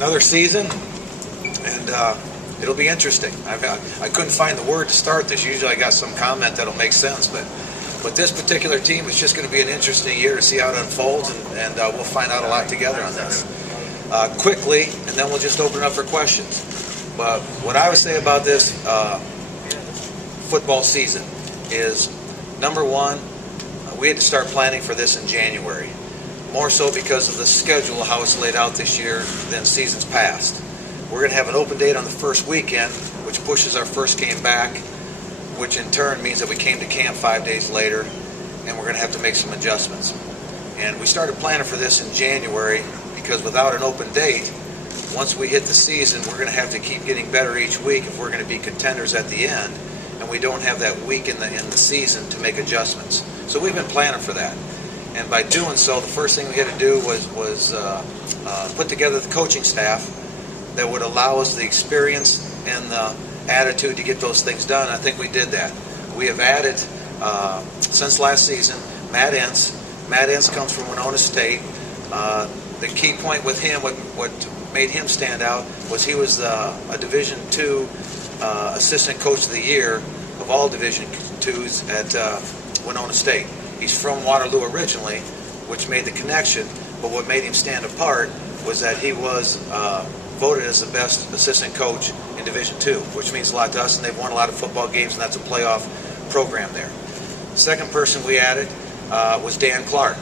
Another season, and it'll be interesting. I couldn't find the word to start this. Usually I got some comment that'll make sense, but this particular team is just going to be an interesting year to see how it unfolds, and we'll find out a lot together on this. Quickly, and then we'll just open it up for questions. But what I would say about this football season is, number one, we had to start planning for this in January. More so because of the schedule, how it's laid out this year than seasons past. We're going to have an open date on the first weekend, which pushes our first game back, which in turn means that we came to camp 5 days later, and we're going to have to make some adjustments. And we started planning for this in January because without an open date, once we hit the season, we're going to have to keep getting better each week if we're going to be contenders at the end, and we don't have that week in the season to make adjustments. So we've been planning for that. And by doing so, the first thing we had to do was put together the coaching staff that would allow us the experience and the attitude to get those things done. I think we did that. We have added, since last season, Matt Entz. Matt Entz comes from Winona State. The key point with him, what made him stand out, was he was a Division II Assistant Coach of the Year of all Division IIs at Winona State. He's from Waterloo originally, which made the connection, but what made him stand apart was that he was voted as the best assistant coach in Division II, which means a lot to us, and they've won a lot of football games, and that's a playoff program there. The second person we added was Dan Clark.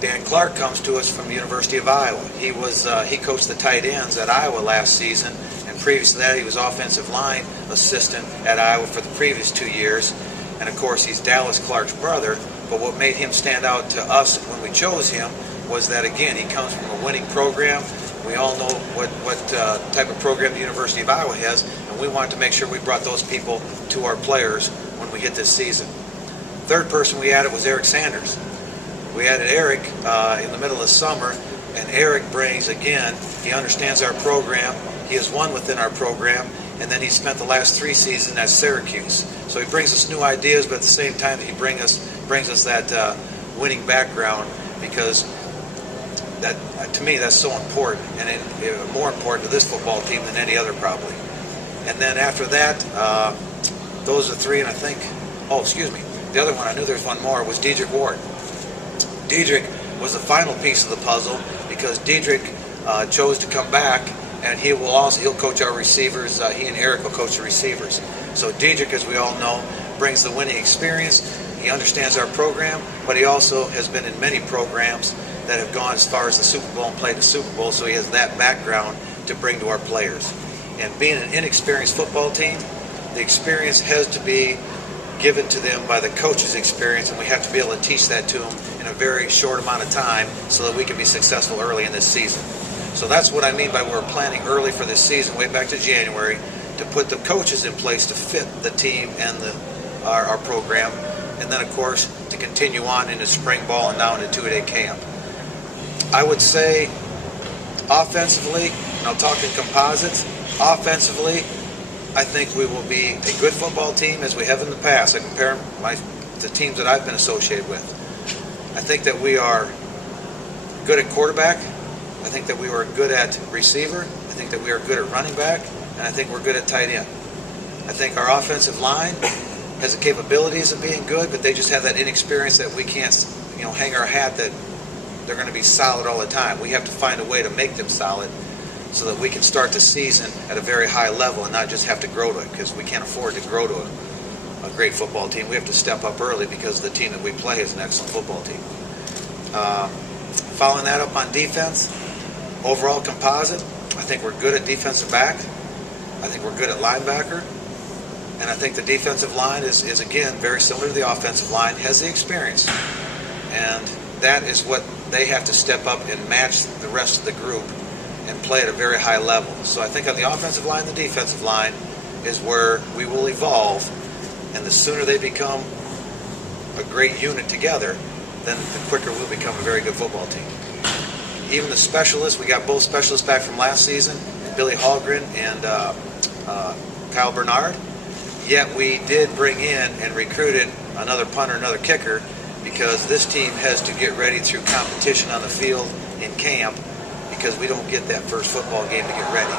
Dan Clark comes to us from the University of Iowa. He coached the tight ends at Iowa last season, and previous to that he was offensive line assistant at Iowa for the previous 2 years. And of course he's Dallas Clark's brother, but what made him stand out to us when we chose him was that, again, he comes from a winning program. We all know what type of program the University of Iowa has, and we wanted to make sure we brought those people to our players when we hit this season. Third person we added was Eric Sanders. We added Eric in the middle of summer, and Eric brings, again, he understands our program, he has won within our program, and then he spent the last 3 seasons at Syracuse. So he brings us new ideas, but at the same time he brings us that winning background, because that, to me, that's so important, and more important to this football team than any other probably. And then after that, those are 3, and I think, the other one, I knew there was one more, was Dedrick Ward. Dedrick was the final piece of the puzzle because Dedrick chose to come back, and he'll coach our receivers. He and Eric will coach the receivers. So Dedrick, as we all know, brings the winning experience. He understands our program, but he also has been in many programs that have gone as far as the Super Bowl and played the Super Bowl, so he has that background to bring to our players. And being an inexperienced football team, the experience has to be given to them by the coach's experience, and we have to be able to teach that to them in a very short amount of time so that we can be successful early in this season. So that's what I mean by we're planning early for this season, way back to January, to put the coaches in place to fit the team and our program, and then of course to continue on into spring ball and now into two-a-day camp. I would say offensively, and I'll talk in composites, offensively I think we will be a good football team as we have in the past. I compare the teams that I've been associated with. I think that we are good at quarterback. I think that we are good at receiver. I think that we are good at running back. And I think we're good at tight end. I think our offensive line has the capabilities of being good, but they just have that inexperience that we can't, hang our hat that they're going to be solid all the time. We have to find a way to make them solid so that we can start the season at a very high level and not just have to grow to it, because we can't afford to grow to a great football team. We have to step up early because the team that we play is an excellent football team. Following that up on defense, overall composite, I think we're good at defensive back. I think we're good at linebacker. And I think the defensive line is again, very similar to the offensive line, has the experience. And that is what they have to step up and match the rest of the group and play at a very high level. So I think on the offensive line, the defensive line is where we will evolve, and the sooner they become a great unit together, then the quicker we'll become a very good football team. Even the specialists, we got both specialists back from last season, Billy Hallgren and Kyle Bernard, yet we did bring in and recruited another punter, another kicker, because this team has to get ready through competition on the field in camp, because we don't get that first football game to get ready.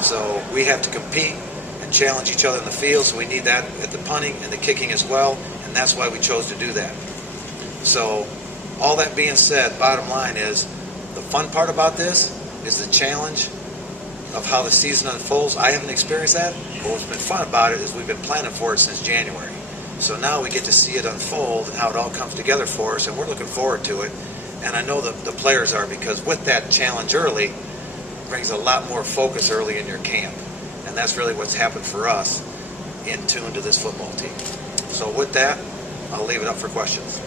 So we have to compete and challenge each other in the field, so we need that at the punting and the kicking as well, and that's why we chose to do that. So all that being said, bottom line is, the fun part about this is the challenge of how the season unfolds. I haven't experienced that, but what's been fun about it is we've been planning for it since January. So now we get to see it unfold and how it all comes together for us, and we're looking forward to it. And I know the players are, because with that challenge early brings a lot more focus early in your camp. And that's really what's happened for us in tune to this football team. So with that, I'll leave it up for questions.